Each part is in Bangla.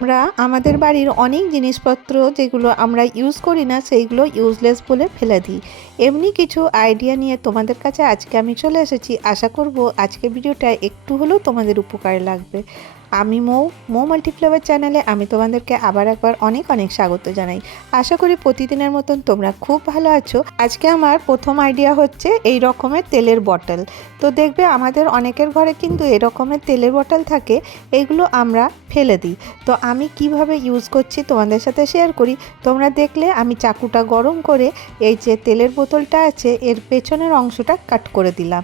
আমরা আমাদের বাড়ির অনেক জিনিসপত্র যেগুলো আমরা ইউজ করি না সেইগুলো ইউজলেস বলে ফেলে দিই। এমনি কিছু আইডিয়া নিয়ে তোমাদের কাছে আজকে আমি চলে এসেছি। আশা করব আজকের ভিডিওটা একটু হলেও তোমাদের উপকারে লাগবে। আমি মৌ মাল্টিফ্লেভার চ্যানেলে আমি তোমাদেরকে আবার একবার অনেক অনেক স্বাগত জানাই। আশা করি প্রতিদিনের মতন তোমরা খুব ভালো আছো। আজকে আমার প্রথম আইডিয়া হচ্ছে এই রকমের তেলের বটল। তো দেখবে আমাদের অনেকের ঘরে কিন্তু এই রকমের তেলের বটল থাকে, এইগুলো আমরা ফেলে দিই। তো আমি কিভাবে ইউজ করছি তোমাদের সাথে শেয়ার করি। তোমরা দেখলে আমি চাকুটা গরম করে এই যে তেলের বোতলটা আছে এর পেছনের অংশটা কাট করে দিলাম।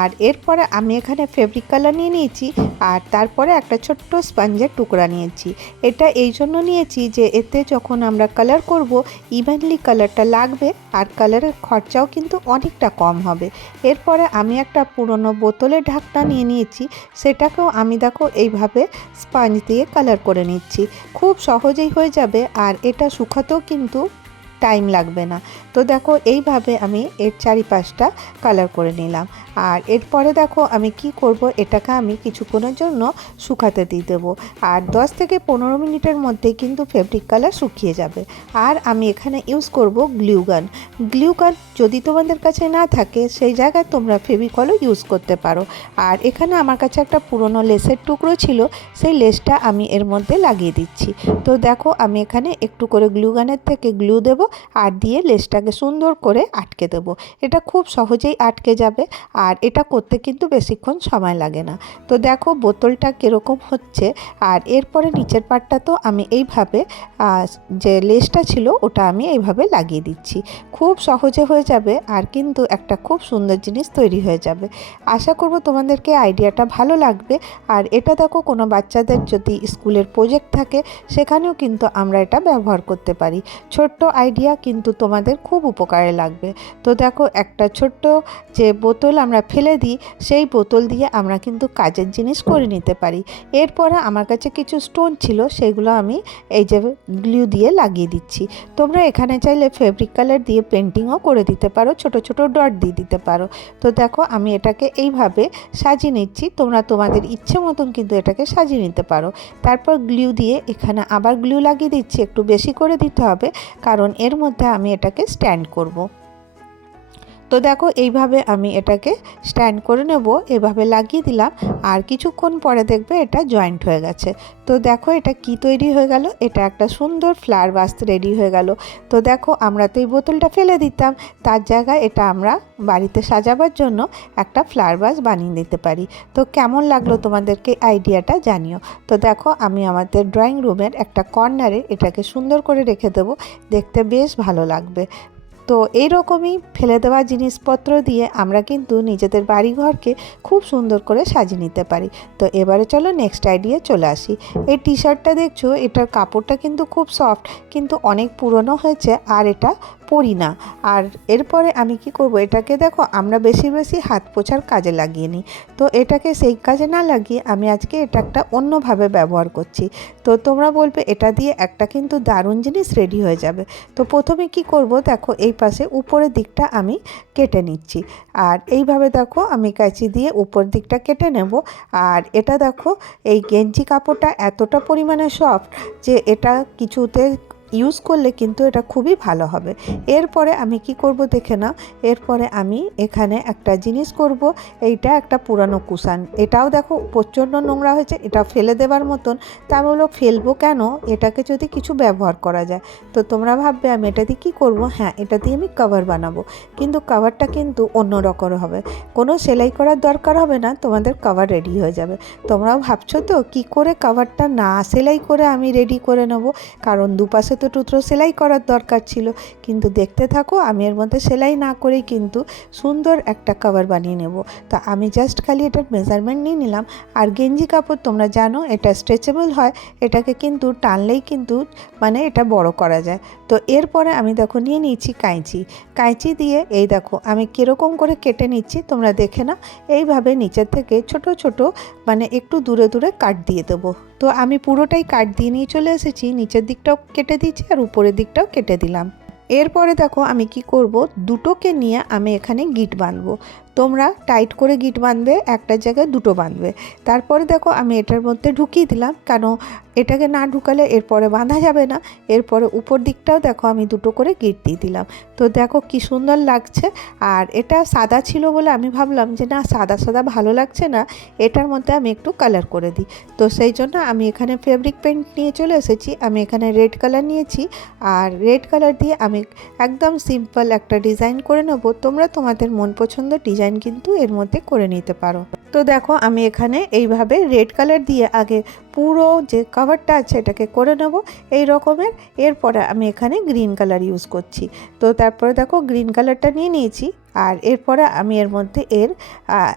আর এরপরে আমি এখানে ফেব্রিক কালার নিয়ে নিয়েছি, আর তারপরে একটা ছোট্ট স্পঞ্জের টুকরা নিয়েছি। এটা এই জন্য নিয়েছি যে এতে যখন আমরা কালার করব ইভেনলি কালারটা লাগবে, আর কালারের খরচাও কিন্তু অনেকটা কম হবে। এরপরে আমি একটা পুরনো বোতলের ঢাকনা নিয়ে নিয়েছি, সেটাকেও আমি দেখো এইভাবে স্পঞ্জ দিয়ে কালার করে নিচ্ছি। খুব সহজেই হয়ে যাবে, আর এটা শুকাতেও কিন্তু টাইম লাগবে না। তো দেখো এইভাবে আমি এর চারিপাশটা কালার করে নিলাম। আর এরপরে দেখো আমি কি করব, এটাকে আমি কিছুক্ষণের জন্য শুকাতে দিয়ে দেবো। আর 10 থেকে 15 মিনিটের মধ্যে কিন্তু ফেব্রিক কালার শুকিয়ে যাবে। আর আমি এখানে ইউজ করব গ্লুগান। গ্লুগান যদি তোমাদের কাছে না থাকে সেই জায়গায় তোমরা ফেভিকলও ইউজ করতে পারো। আর এখানে আমার কাছে একটা পুরনো লেসের টুকরো ছিল, সেই লেসটা আমি এর মধ্যে লাগিয়ে দিচ্ছি। তো দেখো আমি এখানে একটু করে গ্লুগানের থেকে গ্লু দেব, আর দিয়ে লেসটাকে সুন্দর করে আটকে দেবো। এটা খুব সহজেই আটকে যাবে, আর এটা করতে কিন্তু বেশিক্ষণ সময় লাগে না। তো দেখো বোতলটা কীরকম হচ্ছে। আর এরপরে নিচের পাটটা তো আমি এইভাবে যে লেসটা ছিল ওটা আমি এইভাবে লাগিয়ে দিচ্ছি। খুব সহজে হয়ে যাবে, আর কিন্তু একটা খুব সুন্দর জিনিস তৈরি হয়ে যাবে। আশা করব তোমাদেরকে আইডিয়াটা ভালো লাগবে। আর এটা দেখো কোনো বাচ্চাদের যদি স্কুলের প্রজেক্ট থাকে সেখানেও কিন্তু আমরা এটা ব্যবহার করতে পারি। ছোট্ট আইডিয়া কিন্তু তোমাদের খুব উপকারে লাগবে। তো দেখো একটা ছোট্ট যে বোতল আমরা ফেলে দিই সেই বোতল দিয়ে আমরা কিন্তু কাজের জিনিস করে নিতে পারি। এরপরে আমার কাছে কিছু স্টোন ছিল, সেগুলো আমি এই যে গ্লু দিয়ে লাগিয়ে দিচ্ছি। তোমরা এখানে চাইলে ফেব্রিক কালার দিয়ে পেন্টিংও করে দিতে পারো, ছোট ছোট ডট দিয়ে দিতে পারো। তো দেখো আমি এটাকে এইভাবে সাজিয়ে নিচ্ছি। তোমরা তোমাদের ইচ্ছে মতন কিন্তু এটাকে সাজিয়ে নিতে পারো। তারপর গ্লু দিয়ে এখানে আবার গ্লু লাগিয়ে দিচ্ছি, একটু বেশি করে দিতে হবে কারণ এর মধ্যে আমি এটাকে স্ট্যান্ড করব। তো দেখো এইভাবে আমি এটাকে স্ট্যান্ড করে নেব, এভাবে লাগিয়ে দিলাম। আর কিছুক্ষণ পরে দেখবে এটা জয়েন্ট হয়ে গেছে। তো দেখো এটা কি তৈরি হয়ে গেল, এটা একটা সুন্দর ফ্লাওয়ার ভাস রেডি হয়ে গেল। তো দেখো আমরা তো এই বোতলটা ফেলে দিতাম, তার জায়গায় এটা আমরা বাড়িতে সাজাবার জন্য একটা ফ্লাওয়ার ভাস বানিয়ে দিতে পারি। তো কেমন লাগলো তোমাদেরকে আইডিয়াটা জানিও। তো দেখো আমি আমাদের ড্রয়িং রুমের একটা কর্নারে এটাকে সুন্দর করে রেখে দেবো, দেখতে বেশ ভালো লাগবে। তো এইরকমই ফেলে দেওয়া জিনিসপত্র দিয়ে আমরা কিন্তু নিজেদের বাড়িঘরকে খুব সুন্দর করে সাজিয়ে নিতে পারি। তো এবারে চলো নেক্সট আইডিয়া চলে আসি। এই টি শার্টটা দেখছো, এটার কাপড়টা কিন্তু খুব সফট, কিন্তু অনেক পুরনো হয়েছে আর এটা পরি না। আর এরপরে আমি কি করব, এটাকে দেখো আমরা বেশি বেশি হাত পোছার কাজে লাগিয়ে নিই। তো এটাকে সেই কাজে না লাগিয়ে আমি আজকে এটা একটা অন্যভাবে ব্যবহার করছি। তো তোমরা বলবে এটা দিয়ে একটা কিন্তু দারুণ জিনিস রেডি হয়ে যাবে। তো প্রথমে কি করব, দেখো এই পাশে উপরের দিকটা আমি কেটে নিচ্ছি। আর এইভাবে দেখো আমি কাঁচি দিয়ে উপর দিকটা কেটে নেব। আর এটা দেখো এই গেঞ্জি কাপড়টা এতটা পরিমাণে সফট যে এটা কিছুতে ইউজ করলে কিন্তু এটা খুবই ভালো হবে। এরপরে আমি কি করব দেখে নাও। এরপরে আমি এখানে একটা জিনিস করব, এইটা একটা পুরানো কুশান। এটাও দেখো প্রচণ্ড নোংরা হয়েছে, এটা ফেলে দেবার মতন। তা বলো ফেলবো কেন, এটাকে যদি কিছু ব্যবহার করা যায়। তো তোমরা ভাববে আমি এটা দিয়ে কী করবো। হ্যাঁ, এটা দিয়ে আমি কভার বানাবো, কিন্তু কভারটা কিন্তু অন্য রকম হবে। কোনো সেলাই করার দরকার হবে না, তোমাদের কভার রেডি হয়ে যাবে। তোমরাও ভাবছো তো কী করে কভারটা না সেলাই করে আমি রেডি করে নেবো, কারণ দুপাশে তো টুকরো সেলাই করার দরকার ছিল। কিন্তু দেখতে থাকো, আমি এর মধ্যে সেলাই না করেই কিন্তু সুন্দর একটা কভার বানিয়ে নেব। তো আমি জাস্ট খালি এটার মেজারমেন্ট নিয়ে নিলাম। আর গেঞ্জি কাপড় তোমরা জানো এটা স্ট্রেচেবল হয়, এটাকে কিন্তু টানলেই কিন্তু মানে এটা বড় করা যায়। তো এরপরে আমি দেখো নিয়ে নিচ্ছি কাঁচি দিয়ে এই দেখো আমি কীরকম করে কেটে নিচ্ছি তোমরা দেখে নাও। এইভাবে নিচের থেকে ছোট ছোট মানে একটু দূরে দূরে কাট দিয়ে দেবো। তো আমি পুরোটাই কাট দিয়ে নিয়ে চলে এসেছি, নিচের দিকটাও কেটে দিচ্ছি আর উপরের দিকটাও কেটে দিলাম। এরপরে দেখো আমি কি করব, দুটোকে নিয়ে আমি এখানে গিট বাঁধবো। তোমরা টাইট করে গিট বাঁধবে, একটা জায়গায় দুটো বাঁধবে। তারপরে দেখো আমি এটার মধ্যে ঢুকিয়ে দিলাম, কেন এটাকে না ঢুকালে এরপরে বাঁধা যাবে না। এরপরে উপর দিকটাও দেখো আমি দুটো করে গিট দিয়ে দিলাম। তো দেখো কি সুন্দর লাগছে। আর এটা সাদা ছিল বলে আমি ভাবলাম যে না, সাদা সাদা ভালো লাগছে না, এটার মধ্যে আমি একটু কালার করে দিই। তো সেই জন্য আমি এখানে ফেব্রিক পেন্ট নিয়ে চলে এসেছি। আমি এখানে রেড কালার নিয়েছি, আর রেড কালার দিয়ে আমি একদম সিম্পল একটা ডিজাইন করে নেব। তোমরা তোমাদের মন পছন্দ ডিজাইন কিন্তু এর মধ্যে করে নিতে পারো। তো দেখো আমি এখানে এইভাবে রেড কালার দিয়ে আগে পুরো যে কভারটা আছে এটাকে করে নেব এই রকমের। এরপরে আমি এখানে গ্রিন কালার ইউজ করছি। তো তারপরে দেখো গ্রিন কালারটা নিয়ে নিয়েছি, আর এরপরে আমি এর মধ্যে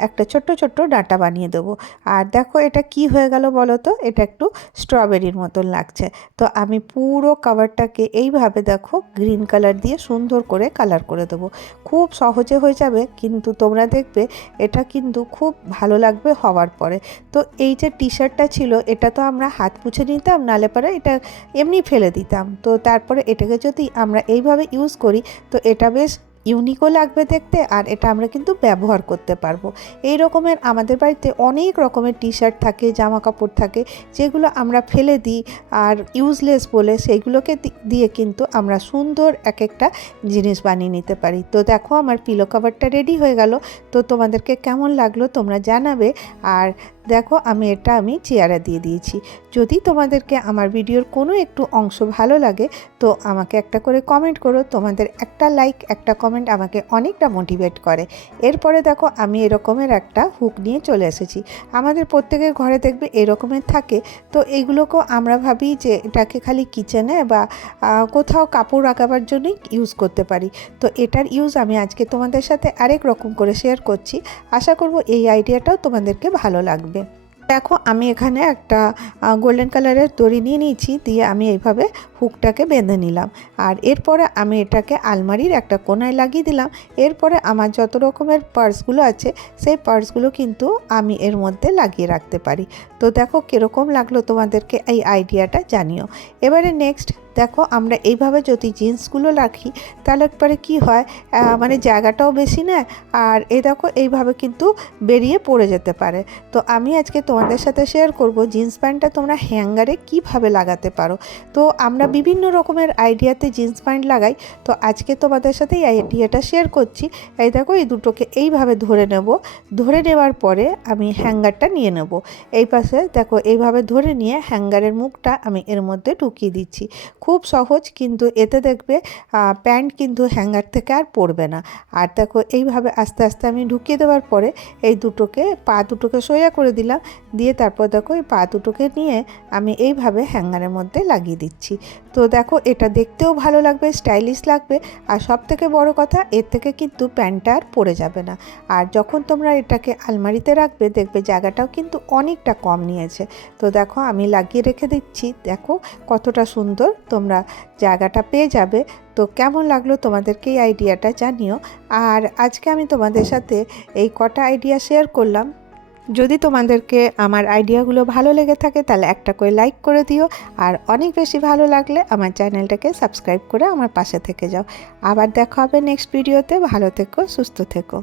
একটা ছোট্ট ছোট্ট ডাঁটা বানিয়ে দেবো। আর দেখো এটা কি হয়ে গেল বলো তো, এটা একটু স্ট্রবেরির মতন লাগছে। তো আমি পুরো কভারটাকে এইভাবে দেখো গ্রিন কালার দিয়ে সুন্দর করে কালার করে দেবো। খুব সহজে হয়ে যাবে, কিন্তু তোমরা দেখবে এটা কিন্তু খুব ভালো লাগবে হওয়ার পরে। তো এই যে টি শার্টটা ছিল এটা তো আমরা হাত মুছে নিতাম, নালে পরে এটা এমনি ফেলে দিতাম। তো তারপরে এটাকে যদি আমরা এইভাবে ইউজ করি তো এটা বেশ ইউনিকও লাগবে দেখতে, আর এটা আমরা কিন্তু ব্যবহার করতে পারবো। এই রকমের আমাদের বাড়িতে অনেক রকমের টি শার্ট থাকে, জামা কাপড় থাকে, যেগুলো আমরা ফেলে দিই আর ইউজলেস বলে, সেইগুলোকে দিয়ে কিন্তু আমরা সুন্দর এক একটা জিনিস বানিয়ে নিতে পারি। তো দেখো আমার পিলো কভারটা রেডি হয়ে গেল। তো তোমাদেরকে কেমন লাগলো তোমরা জানাবে। আর দেখো আমি চেয়ারে দিয়ে দিয়েছি। যদি তোমাদেরকে আমার ভিডিওর কোনো একটু অংশ ভালো লাগে তো আমাকে একটা করে কমেন্ট করো। তোমাদের একটা লাইক, একটা কমেন্ট আমাকে অনেকটা মোটিভেট করে। এরপরে দেখো আমি এরকমের একটা হুক নিয়ে চলে এসেছি। আমাদের প্রত্যেকের ঘরে দেখবে এরকমের থাকে। তো এইগুলোকেও আমরা ভাবি যে এটাকে খালি কিচেনে বা কোথাও কাপড় রাখাবার জন্যই ইউজ করতে পারি। তো এটার ইউজ আমি আজকে তোমাদের সাথে আরেক রকম করে শেয়ার করছি। আশা করব এই আইডিয়াটাও তোমাদেরকে ভালো লাগবে। দেখো আমি এখানে একটা গোল্ডেন কালারের দড়ি নিয়ে নিয়েছি, দিয়ে আমি এইভাবে হুকটাকে বেঁধে নিলাম। আর এরপরে আমি এটাকে আলমারির একটা কোনায় লাগিয়ে দিলাম। এরপরে আমার যত রকমের পার্সগুলো আছে সেই পার্সগুলো কিন্তু আমি এর মধ্যে লাগিয়ে রাখতে পারি। তো দেখো কীরকম লাগলো তোমাদেরকে এই আইডিয়াটা জানিও। এবারে নেক্সট দেখো আমরা এইভাবে যদি জিন্সগুলো রাখি তাহলে একবারে কী হয়, মানে জায়গাটাও বেশি নেয়, আর দেখো এইভাবে কিন্তু বেরিয়ে পড়ে যেতে পারে। তো আমি আজকে তোমাদের সাথে শেয়ার করব জিন্স প্যান্টটা তোমরা হ্যাঙ্গারে কিভাবে লাগাতে পারো। তো আমরা বিভিন্ন রকমের আইডিয়াতে জিন্স প্যান্ট লাগাই। তো আজকে তোমাদের সাথে এই আইডিয়াটা শেয়ার করছি। এই দেখো এই দুটোকে এইভাবে ধরে নেব। ধরে নেওয়ার পরে আমি হ্যাঙ্গারটা নিয়ে নেব। এই পাশে দেখো এইভাবে ধরে নিয়ে হ্যাঙ্গারের মুখটা আমি এর মধ্যে ঢুকিয়ে দিচ্ছি। খুব সহজ, কিন্তু এতে দেখবে প্যান্ট কিন্তু হ্যাঙ্গার থেকে আর পড়বে না। আর দেখো এইভাবে আস্তে আস্তে আমি ঢুকিয়ে দেওয়ার পরে এই পা দুটোকে সোজা করে দিলাম। দিয়ে তারপর দেখো এই পা দুটোকে নিয়ে আমি এইভাবে হ্যাঙ্গারের মধ্যে লাগিয়ে দিচ্ছি। তো দেখো এটা দেখতেও ভালো লাগবে, স্টাইলিশ লাগবে, আর সব থেকে বড় কথা এর থেকে কিন্তু প্যান্টটা আর পড়ে যাবে না। আর যখন তোমরা এটাকে আলমারিতে রাখবে দেখবে জায়গাটাও কিন্তু অনেকটা কম নিয়েছে। তো দেখো আমি লাগিয়ে রেখে দিচ্ছি, দেখো কতটা সুন্দর তোমরা জায়গাটা পেয়ে যাবে। তো কেমন লাগলো তোমাদেরকে এই আইডিয়াটা জানিও। আর আজকে আমি তোমাদের সাথে এই কটা আইডিয়া শেয়ার করলাম। যদি তোমাদেরকে আমার আইডিয়াগুলো ভালো লেগে থাকে তাহলে একটা করে লাইক করে দিও, আর অনেক বেশি ভালো লাগলে আমার চ্যানেলটাকে সাবস্ক্রাইব করে আমার পাশে থেকে যাও। আবার দেখা হবে নেক্সট ভিডিওতে। ভালো থেকো, সুস্থ থেকো।